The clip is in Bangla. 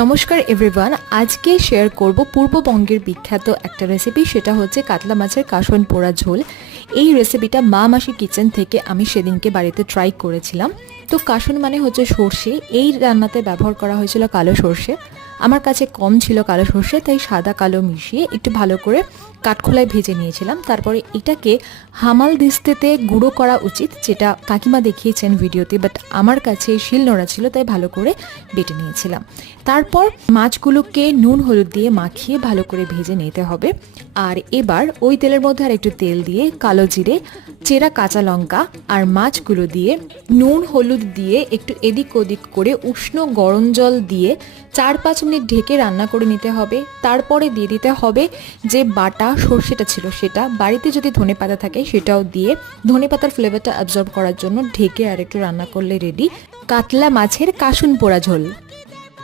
নমস্কার এভরিওয়ান, আজকে শেয়ার করব পূর্ববঙ্গের বিখ্যাত একটা রেসিপি। সেটা হচ্ছে কাতলা মাছের কাসন পোড়া ঝোল। এই রেসিপিটা মা মাসি কিচেন থেকে আমি সেদিনকে বাড়িতে ট্রাই করেছিলাম। তো কাসন মানে হচ্ছে সর্ষে, এই রান্নাতে ব্যবহার করা হয়েছিল কালো সর্ষে। আমার কাছে কম ছিল কালো সর্ষে, তাই সাদা কালো মিশিয়ে একটু ভালো করে কাঠখোলায় ভেজে নিয়েছিলাম। তারপরে এটাকে হামাল দিস্তেতে গুঁড়ো করা উচিত, যেটা কাকিমা দেখিয়েছেন ভিডিওতে, বাট আমার কাছে শিলনোড়া ছিল তাই ভালো করে বেটে নিয়েছিলাম। তারপর মাছগুলোকে নুন হলুদ দিয়ে মাখিয়ে ভালো করে ভেজে নিতে হবে। আর এবার ওই তেলের মধ্যে আর একটু তেল দিয়ে কালো জিরে, চেরা কাঁচা লঙ্কা আর মাছগুলো দিয়ে নুন হলুদ দিয়ে একটু এদিক ওদিক করে উষ্ণ গরম জল দিয়ে 4-5 মিনিট ঢেকে রান্না করে নিতে হবে। তারপরে দিয়ে দিতে হবে যে বাটা সর্ষেটা ছিল সেটা, বাড়িতে যদি ধনেপাতা থাকে সেটাও দিয়ে ধনেপাতার ফ্লেভারটা অ্যাবজর্ব করার জন্য ঢেকে আর একটু রান্না করলে রেডি কাতলা মাছের কাসুন পোড়া ঝোল।